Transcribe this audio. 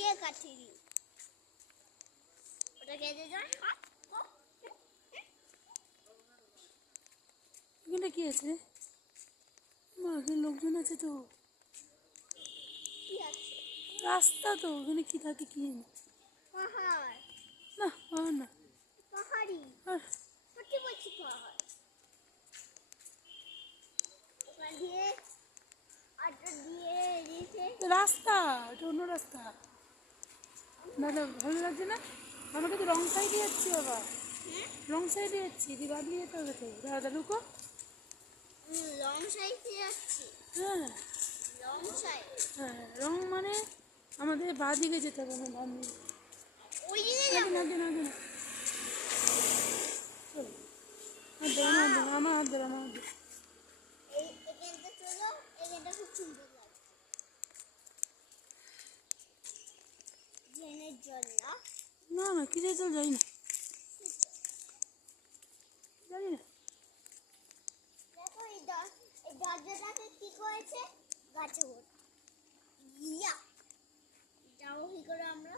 দিয়ে কাটিনি ওটা কেটে যায়। এখানে কি আছে? মা, এখানে লোকজন আছে তো। কি আছে? রাস্তা তো, ওখানে কি থাকে কি জানি। পাহাড়। না, পাহাড় না। পাহাড়ি। আর সত্যি বলছি পাহাড়। ওখান দিয়ে আটা দিয়ে দিয়েছে। রাস্তা, এটা অন্য রাস্তা। দাদা ভালো লাগছে না? আমাকে তো রং সাইডে যাচ্ছি বাবা, রং সাইডে যাচ্ছি, দি বাদলি যেতে হবে তো। দাদা ঢুকো। লং সাইডে যাচ্ছি। হ্যাঁ লং সাইড। হ্যাঁ, রং মানে আমাদের বাঁ দিকে যেতে হবে না, ডান দিকে। ওই দিকে আগে যাবো। না, আগে না, চলো। হাত ধরো, আমার হাত ধরো, আমার হাত ধরো, আমার হাত ধরো। এই এখানটা চলো, এখানটা খুব সুন্দর লাগে ট্রেনের জন্য। না না, কিসে চল, যাই না, যাই না। দেখো এই দরজাটাকে কি করেছে গাছে ওঠা। ইয়া এটাও কি করে আমরা